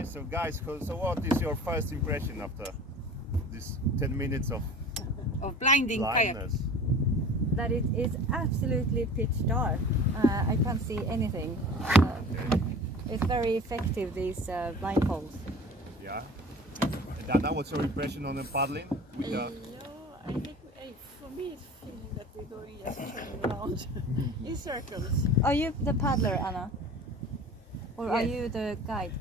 Okay, so guys, so what is your first impression after this 10 minutes of blinding kayak. blindness? That it is absolutely pitch dark. I can't see anything. It's very effective, these blindfolds. Yeah. Dana, what's your impression on the paddling? Yeah, I think for me it's feeling that we're going just turning around in circles. Are you the paddler, Anna? Or are you the guide?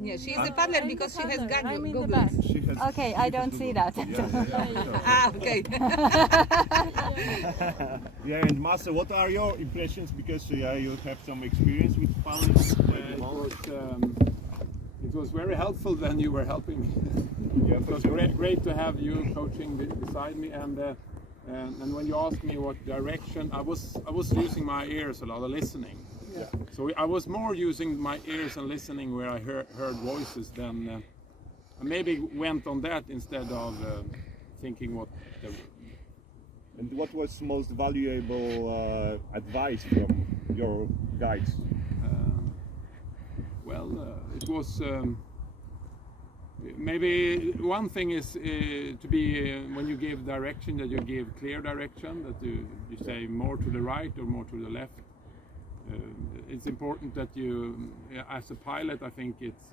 Yeah, she's the paddler I'm because the she has paddler. I'm in the goggles. back. She has, Okay, she I has don't to see go. that. Ah, okay. Yeah, and Masa, what are your impressions? Because you have some experience with paddling. It was very helpful when you were helping me. Yeah, It was great to have you coaching beside me, and when you asked me what direction, I was using my ears a lot, listening. Yeah. So I was more using my ears and listening where I heard voices than I maybe went on that instead of thinking what. And what was most valuable advice from your guides? It was maybe one thing is to be when you give direction, that you give clear direction, that you say more to the right or more to the left. It's important that you, as a pilot, I think it's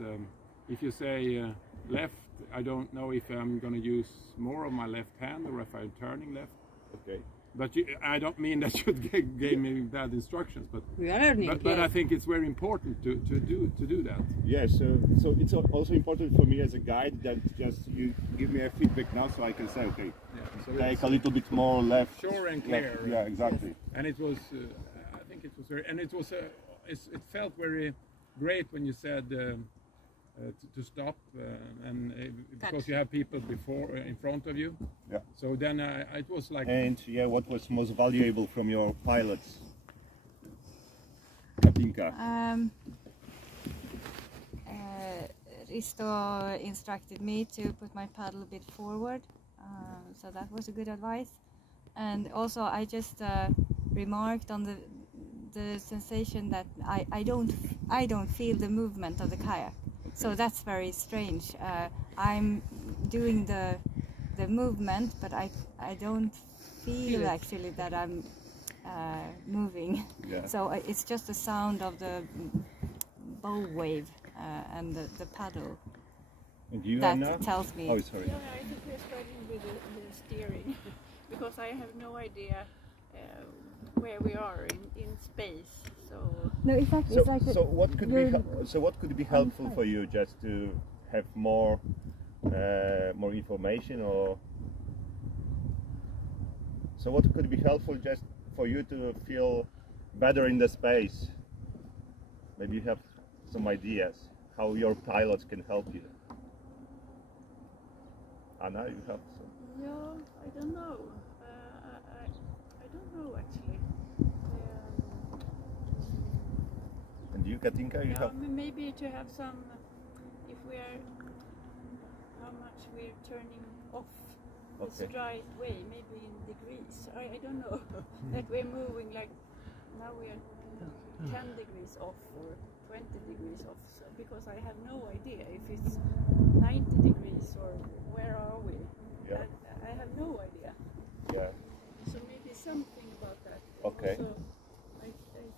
if you say left, I don't know if I'm going to use more of my left hand or if I'm turning left. Okay. But I don't mean that you gave me bad instructions, but We are learning. but I think it's very important to do that. Yeah, so it's also important for me as a guide that just you give me a feedback now, so I can say, okay, So take a little bit more left. Sure and left. clear. Yeah, exactly. And it was, I think it was very, and it was, it felt very great when you said to stop, because you have people before in front of you. Yeah. So then it was like. And yeah, what was most valuable from your pilots? Katinka. Risto instructed me to put my paddle a bit forward, so that was a good advice. And also I just remarked on the sensation that I don't feel the movement of the kayak. So that's very strange. I'm doing the movement, but I don't feel actually that I'm moving. Yeah. So it's just the sound of the bow wave and the paddle And you, that Anna? tells me. Oh, sorry. Yeah, I think we're struggling with the steering because I have no idea where we are in space. So No, exactly. It's like So what could be helpful for you, just to have more information, or so what could be helpful just for you to feel better in the space? Maybe you have some ideas how your pilots can help you. Anna, you have some. yeah, I don't know. I don't know actually. And you, Katinka, you have. Maybe to have some, if we're, how much we're turning off the Okay. straight way, maybe in degrees. I don't know. That we're moving like, now we're 10 degrees off or 20 degrees off, so, because I have no idea if it's 90 degrees or where are we. Yeah. I have no idea. Yeah. So maybe something about that. Okay. Also, I think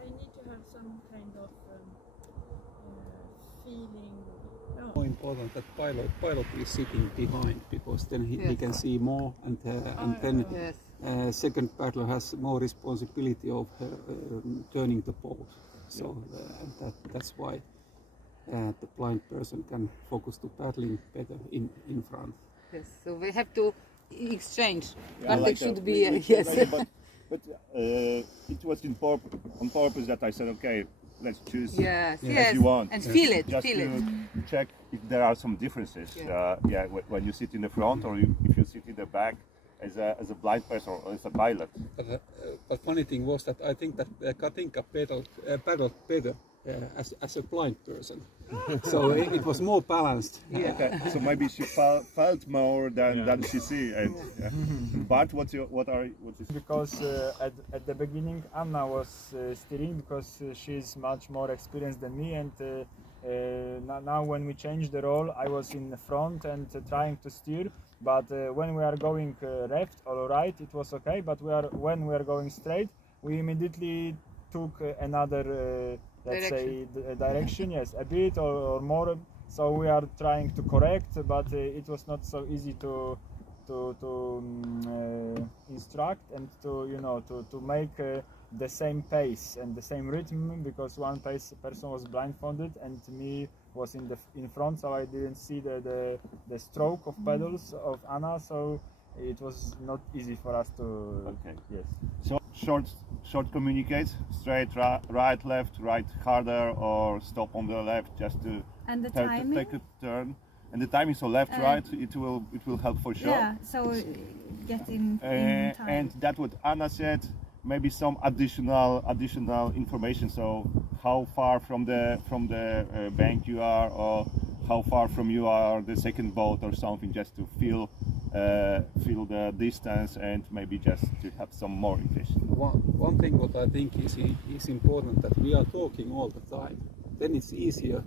I need to have some kind of feeling. More important that pilot is sitting behind, because then he can see more, and then Yes. second paddler has more responsibility of turning the boat. So that's why the blind person can focus to paddling better in front. Yes. So we have to exchange. Yeah, but like it should that. be yes. But it was on purpose that I said, okay, let's choose Yes. as Yes. you want. And feel it. Just Feel it. to check if there are some differences. Yeah. When you sit in the front or if you sit in the back as a blind person or as a pilot. But funny thing was that I think that Katinka paddled better as a blind person. So it was more balanced. Okay. So maybe she felt more than she see. And Bart, what is Because at the beginning Anna was steering because she's much more experienced than me, and now when we changed the role, I was in the front and trying to steer. But when we are going left or right, it was okay. But when we are going straight, we immediately took another let's say direction. Yes, a bit or more. So we are trying to correct, but it was not so easy to instruct and to make the same pace and the same rhythm, because one person was blindfolded and me was in front, so I didn't see the stroke of pedals of Anna, so it was not easy for us to. Okay. Yes. So short communicate, straight, right, left, right harder, or stop on the left just to And the help to timing? take a turn. And the timing, so left, right, it will help for sure. Yeah, so get in time. And that what Anna said, maybe some additional information. So how far from the bank you are, or how far from you are the second boat or something, just to feel the distance and maybe just to have some more impression. One thing what I think is important, that we are talking all the time. Then it's easier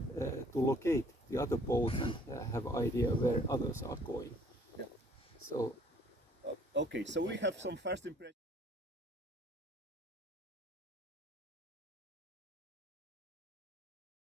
to locate the other boat and have idea where others are going. Yeah. So. Okay, so we have some first impression.